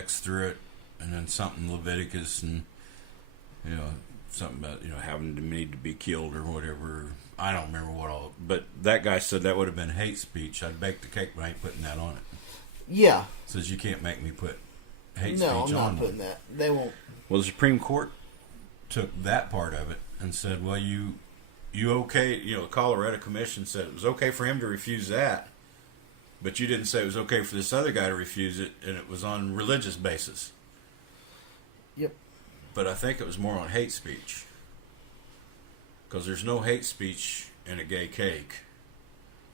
X through it, and then something Leviticus, and something about having to need to be killed or whatever. I don't remember what all, but that guy said that would have been hate speech. I'd bake the cake, but I ain't putting that on it. Yeah. Says you can't make me put hate speech on. No, I'm on not putting that. They won't. Well, the Supreme Court took that part of it and said, well, you okay, the Colorado Commission said it was okay for him to refuse that, but you didn't say it was okay for this other guy to refuse it, and it was on religious basis. Yep. But I think it was more on hate speech. Because there's no hate speech in a gay cake.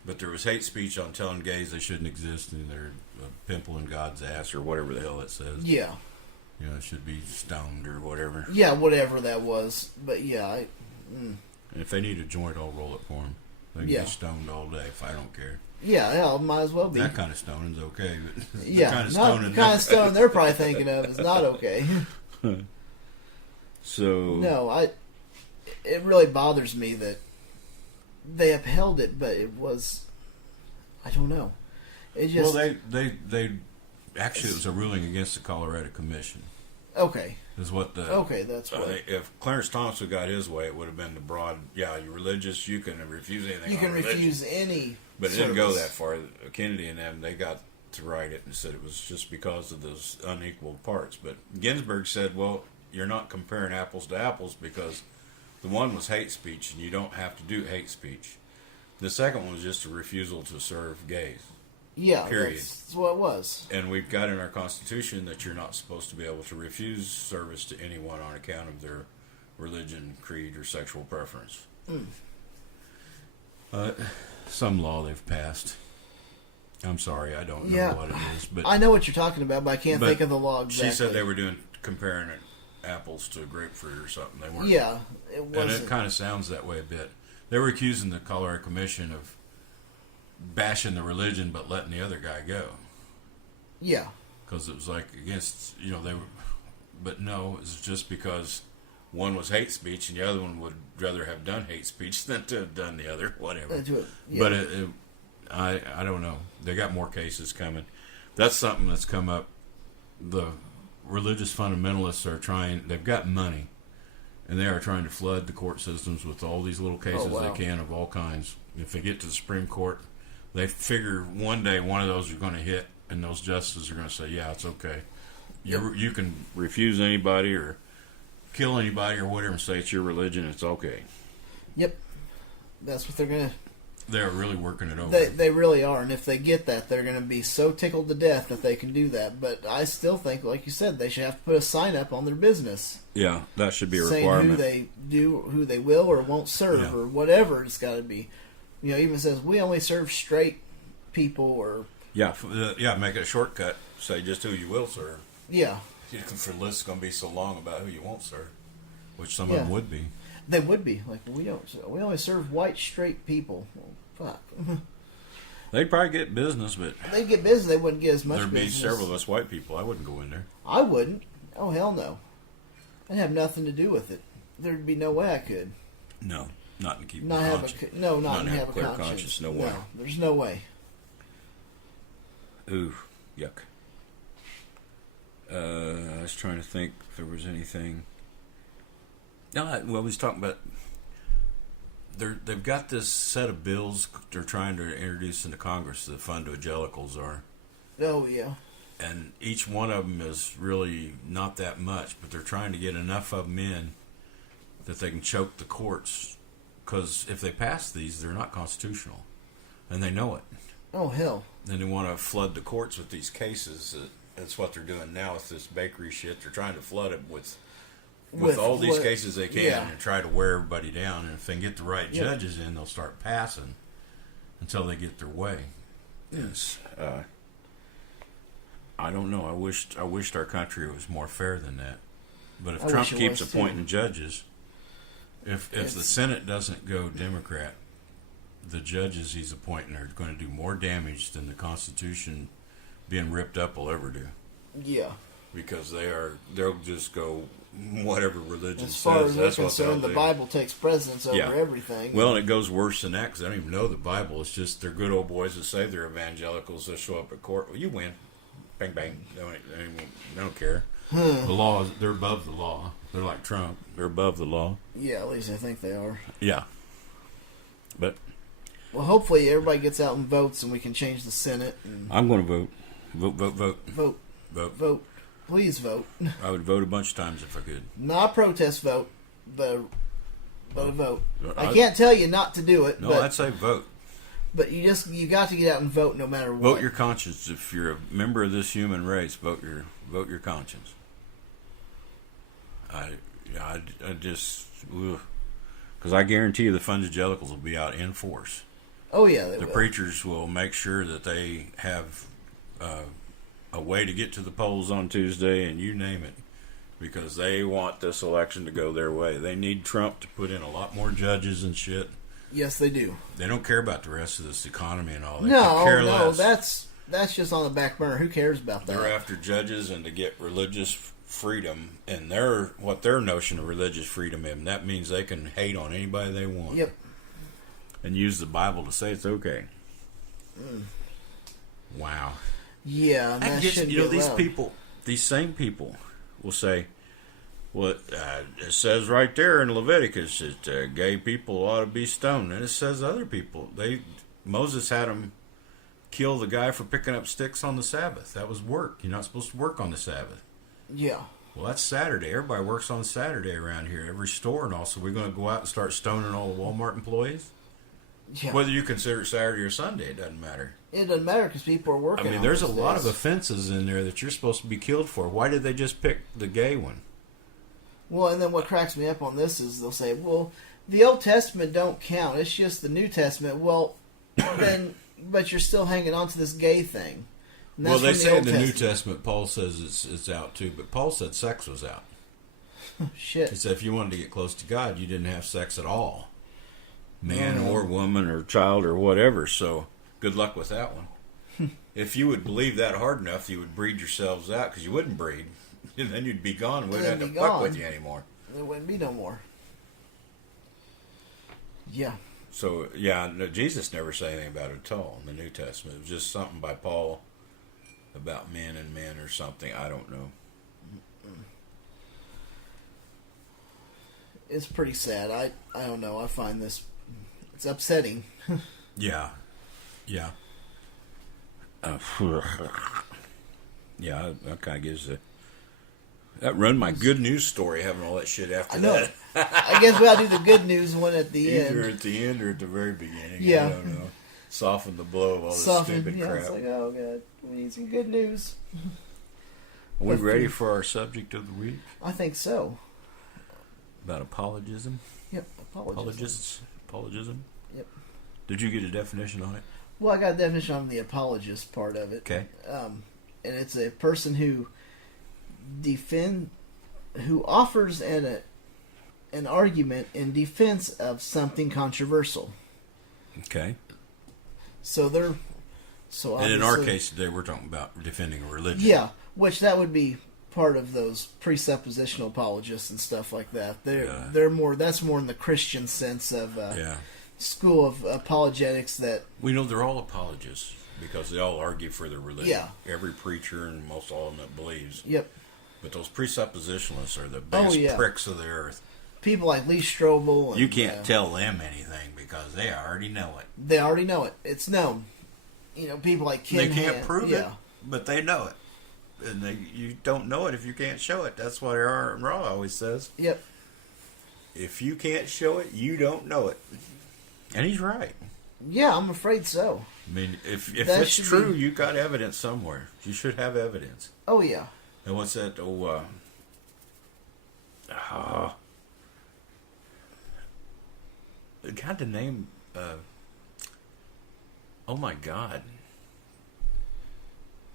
But there was hate speech on telling gays they shouldn't exist and they're a pimple in God's ass or whatever the hell it says. Yeah. It should be stoned or whatever. Yeah, whatever that was. But yeah, And if they need a joint, I'll roll it for them. They can be stoned all day if I don't care. Yeah, hell, might as well be. That kind of stoning's okay. But yeah, the kind of stoning they're probably thinking of is not okay. So no, it really bothers me that they upheld it, but it was, I don't know. It just they actually, it was a ruling against the Colorado Commission. Okay. Is what the that's what. If Clarence Thompson got his way, it would have been the broad. Yeah, you're religious. You can refuse anything. You can refuse any. But it didn't go that far. Kennedy and them, they got to write it and said it was just because of those unequal parts. But Ginsburg said, well, you're not comparing apples to apples because the one was hate speech and you don't have to do hate speech. The second one was just a refusal to serve gays. Yeah, period. That's what it was. And we've got in our Constitution that you're not supposed to be able to refuse service to anyone on account of their religion, creed, or sexual preference. Some law they've passed. I'm sorry, I don't know what it is, but I know what you're talking about, but I can't think of the law exactly. She said they were comparing apples to grapefruit or something. They weren't. Yeah, it wasn't. And it kind of sounds that way a bit. They were accusing the Colorado Commission of bashing the religion but letting the other guy go. Yeah. Because it was like against, they were, but no, it's just because one was hate speech and the other one would rather have done hate speech than to have done the other, whatever. Yeah. But I don't know. They got more cases coming. That's something that's come up. The religious fundamentalists are they've got money, and they are trying to flood the court systems with all these little cases they can of all kinds. If they get to the Supreme Court, they figure one day one of those are going to hit, and those justices are going to say, yeah, it's okay. You can refuse anybody or kill anybody or whatever and say it's your religion, it's okay. Yep. That's what they're going to... They're really working it over. They really are, and if they get that, they're going to be so tickled to death that they can do that. But I still think, like you said, they should have to put a sign up on their business. Yeah, that should be a saying requirement. who they will or won't serve, or whatever it's got to be. Even says we only serve straight people, or make it a shortcut. Say just who you will serve. Yeah. For the list is going to be so long about who you won't serve, which some of them would be. They would be like we only serve white straight people. Well, fuck. They'd probably get business, but they'd get business. They wouldn't get as much. There'd business. Be several of us white people. I wouldn't go in there. I wouldn't. Oh hell no. I'd have nothing to do with it. There'd be no way I could. No, not to keep not have a clear conscience. No way. No, there's no way. Ooh, yuck. I was trying to think if there was anything. No, well, we was talking about. They've got this set of bills they're trying to introduce into Congress. The fund evangelicals are. Oh yeah. And each one of them is really not that much, but they're trying to get enough of them in that they can choke the courts. Because if they pass these, they're not constitutional, and they know it. Oh hell! And they want to flood the courts with these cases. That's what they're doing now with this bakery shit. They're trying to flood it with all these cases they can and try to wear everybody down. And if they can get the right judges in, they'll start passing until they get their way. Yes. I don't know. I wished our country was more fair than that. But if Trump keeps appointing judges, if the Senate doesn't go Democrat, the judges he's appointing are going to do more damage than the Constitution being ripped up will ever do. Yeah. Because they'll just go whatever religion as far says. As they're concerned, the Bible takes precedence over everything. Well, and it goes worse than that because they don't even know the Bible. It's just they're good old boys that say they're evangelicals. They show up at court. Well, you win. bang, bang. They don't care. The law is, they're above the law. They're like Trump. They're above the law. Yeah, at least I think they are. Yeah. But well, hopefully everybody gets out and votes, and we can change the Senate. And I'm going to vote. Vote. Vote. Please vote. I would vote a bunch of times if I could. Not a protest vote, but a vote. I can't tell you not to do it. No, but, I'd say vote. But you got to get out and vote no matter what. Vote your conscience. If you're a member of this human race, vote your conscience. I just, because I guarantee you the evangelicals will be out in force. Oh yeah, the preachers will make sure that they have a way to get to the polls on Tuesday, and you name it, because they want this election to go their way. They need Trump to put in a lot more judges and shit. Yes, they do. They don't care about the rest of this economy and all. They no, care less. That's just on the back burner. Who cares about that? They're after judges and to get religious freedom, and what their notion of religious freedom is. That means they can hate on anybody they want. Yep. And use the Bible to say it's okay. Wow. Yeah, that shouldn't be allowed. These same people will say, well, it says right there in Leviticus that gay people ought to be stoned. And it says other people. Moses had them kill the guy for picking up sticks on the Sabbath. That was work. You're not supposed to work on the Sabbath. Yeah. Well, that's Saturday. Everybody works on Saturday around here. Every store and all. So we're going to go out and start stoning all the Walmart employees? Yeah. Whether you consider it Saturday or Sunday, it doesn't matter. It doesn't matter because people are working. I mean, there's a lot of offenses in there that you're supposed to be killed for. Why did they just pick the gay one? Well, and then what cracks me up on this is they'll say, well, the Old Testament don't count. It's just the New Testament. Well, then, but you're still hanging on to this gay thing. Well, they say in the New Testament, Paul says it's out too, but Paul said sex was out. Shit. He said if you wanted to get close to God, you didn't have sex at all. Man or woman or child or whatever, so good luck with that one. If you would believe that hard enough, you would breed yourselves out, because you wouldn't breed. And then you'd be gone, and we wouldn't have to fuck with you anymore. There wouldn't be no more. Yeah. So, yeah, no, Jesus never said anything about it at all in the New Testament. It was just something by Paul about men and men or something. I don't know. It's pretty sad. I don't know. I find this... It's upsetting. Yeah. Yeah. Yeah, that kind of gives a... That run my good news story, having all that shit after that. I guess we ought to do the good news one at the end. Either at the end or at the very beginning. Yeah. I don't know. Soften the blow of all this stupid crap. It's like, oh, God, we need some good news. Are we ready for our subject of the week? I think so. About apologism? Yep, Apologism? Yep. Did you get a definition on it? Well, I got a definition on the apologist part of it. Okay. And it's a person who offers an argument in defense of something controversial. Okay. And in our case today, we're talking about defending a religion. Yeah, which that would be part of those presuppositional apologists and stuff like that. They're more. That's more in the Christian sense of school of apologetics. That we know they're all apologists because they all argue for their religion. Yeah. Every preacher and most all of them that believes. Yep. But those presuppositionalists are the biggest pricks of the earth. People like Lee Strobel. And, you can't tell them anything because they already know it. They already know it. It's known. You know, people like Ken. They can't prove it, but they know it. And you don't know it if you can't show it. That's what R. Raw always says. Yep. If you can't show it, you don't know it. And he's right. Yeah, I'm afraid so. I mean, if it's true, you got evidence somewhere. You should have evidence. Oh, yeah. And what's that? God, the name... oh, my God.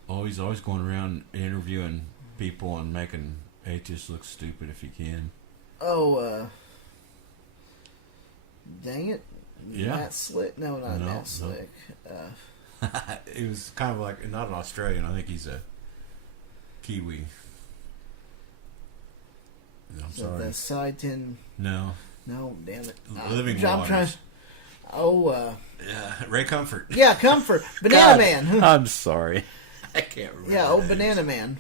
Oh, he's always going around interviewing people and making atheists look stupid if he can. Oh, dang it. Yeah. Matt Slick? No, not Matt Slick. He was kind of like, not an Australian. I think he's a Kiwi. I'm sorry. The side 10. No. No, damn it. Living I'm trying. Ray Comfort. Yeah, Comfort. Banana Man. I'm sorry. I can't remember. Yeah, old Banana Man.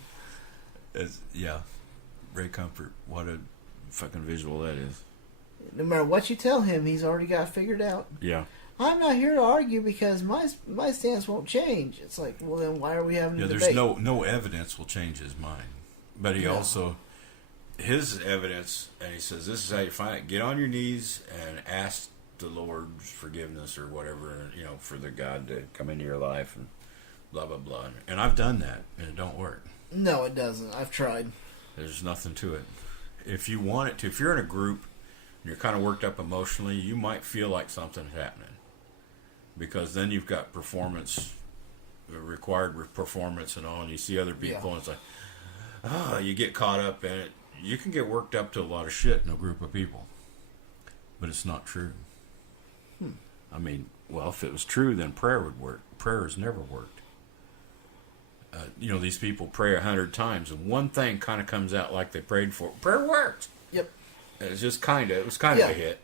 Ray Comfort. What a fucking visual that is. No matter what you tell him, he's already got it figured out. Yeah. I'm not here to argue because my stance won't change. It's like, well, then why are we having a debate? There's no evidence will change his mind. But he also, his evidence, and he says, this is how you find it. Get on your knees and ask the Lord's forgiveness or whatever, for the God to come into your life and blah, blah, blah. And I've done that, and it don't work. No, it doesn't. I've tried. There's nothing to it. If you want it to, if you're in a group and you're kind of worked up emotionally, you might feel like something's happening. Because then you've got required performance and all, and you see other people, and it's like, you get caught up in it. You can get worked up to a lot of shit in a group of people. But it's not true. I mean, well, if it was true, then prayer would work. Prayer has never worked. These people pray 100 times, and one thing kind of comes out like they prayed for. Prayer worked. Yep. It was kind of a hit.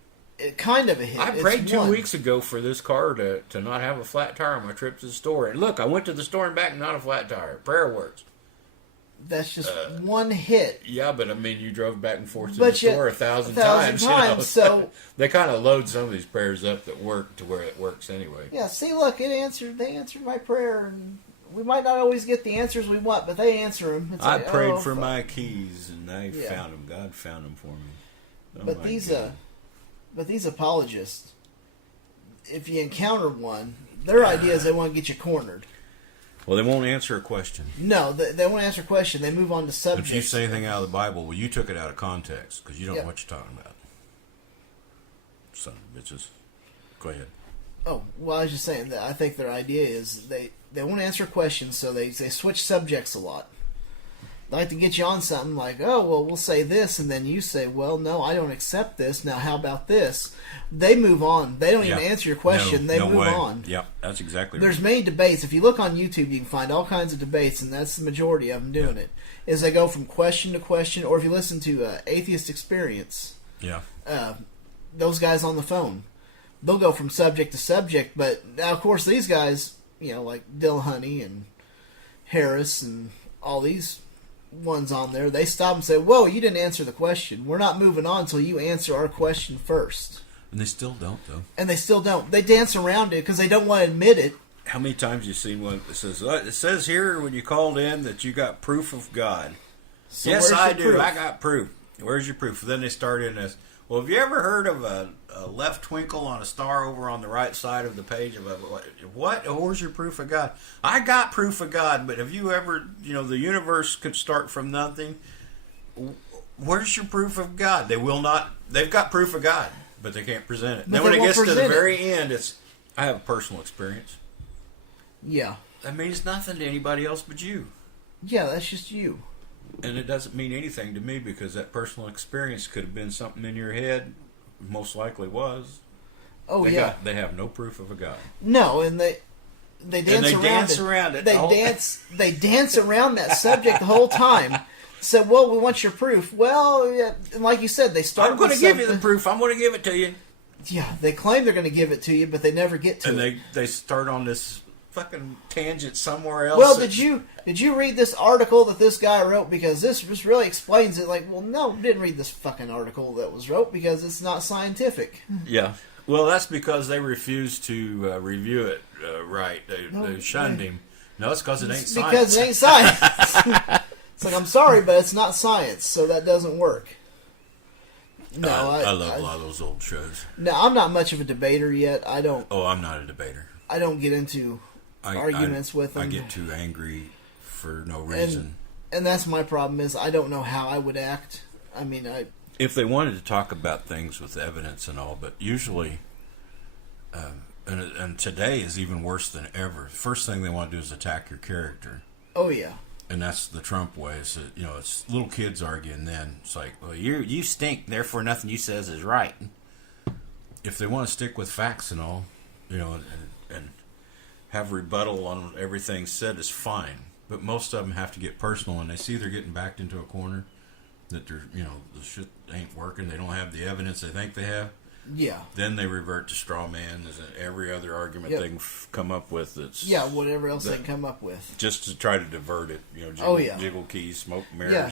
Kind of a hit. I prayed 2 weeks ago for this car to not have a flat tire on my trip to the store. And look, I went to the store and back and not a flat tire. Prayer works. That's just one hit. Yeah, but I mean, you drove back and forth to the store 1,000 times. So they kind of load some of these prayers up that work to where it works anyway. Yeah, see, look, they answered my prayer. And we might not always get the answers we want, but they answer them. It's I prayed for my keys, and I found them. God found them for me. But these apologists, if you encounter one, their idea is they want to get you cornered. Well, they won't answer a question. No, they won't answer a question. They move on to subjects. If you say anything out of the Bible, well, you took it out of context because you don't know what you're talking about. Son of bitches. Go ahead. Oh, well, I was just saying that I think their idea is they won't answer questions, so they switch subjects a lot. They like to get you on something like, oh, well, we'll say this, and then you say, well, no, I don't accept this. Now, how about this? They move on. They don't even answer your question. They move on. Yep, that's exactly right. There's many debates. If you look on YouTube, you can find all kinds of debates, and that's the majority of them doing it. Is they go from question to question, or if you listen to Atheist Experience, those guys on the phone, they'll go from subject to subject. But now, of course, these guys, like Dillahunty and Harris and all these ones on there, they stop and say, whoa, you didn't answer the question. We're not moving on until you answer our question first. And they still don't, though. And they still don't. They dance around it because they don't want to admit it. How many times have you seen one that says, it says here when you called in that you got proof of God? So yes, I do. Proof? I got proof. Where's your proof? Then they start in this, well, have you ever heard of a left twinkle on a star over on the right side of the page? Of what? Oh, where's your proof of God? I got proof of God, but have you ever, the universe could start from nothing? Where's your proof of God? They will not. They've got proof of God, but they can't present it. But then when it gets to the very end, I have a personal experience. Yeah. That means nothing to anybody else but you. Yeah, that's just you. And it doesn't mean anything to me because that personal experience could have been something in your head. Most likely was. Oh, They have no proof of a God. No, and they dance around it. They dance around that subject the whole time. So, well, we want your proof. Well, yeah, like you said, they start. I'm going to give you the proof. I'm going to give it to you. Yeah, they claim they're going to give it to you, but they never get to it. And they start on this fucking tangent somewhere else. Well, did you read this article that this guy wrote? Because this just really explains it. Like, well, no, didn't read this fucking article that was wrote because it's not scientific. Yeah. Well, that's because they refused to review it right. They shunned him. No, it's because it ain't science. Because it ain't science. It's like, I'm sorry, but it's not science, so that doesn't work. No, I love a lot of those old shows. No, I'm not much of a debater yet. I don't. Oh, I'm not a debater. I don't get into arguments with them. I get too angry for no reason. And that's my problem is I don't know how I would act. I mean, if they wanted to talk about things with evidence and all, but usually, and today is even worse than ever. First thing they want to do is attack your character. Oh yeah. And that's the Trump way. So, it's little kids arguing then. It's like, well, you stink, therefore nothing you says is right. If they want to stick with facts and all, and have rebuttal on everything said is fine. But most of them have to get personal, and they see they're getting backed into a corner, that they're, the shit ain't working. They don't have the evidence they think they have. Yeah. Then they revert to straw man. There's every other argument they can come up with. That's whatever else they can come up with, just to try to divert it. Jiggle keys, smoke mirrors. Yeah.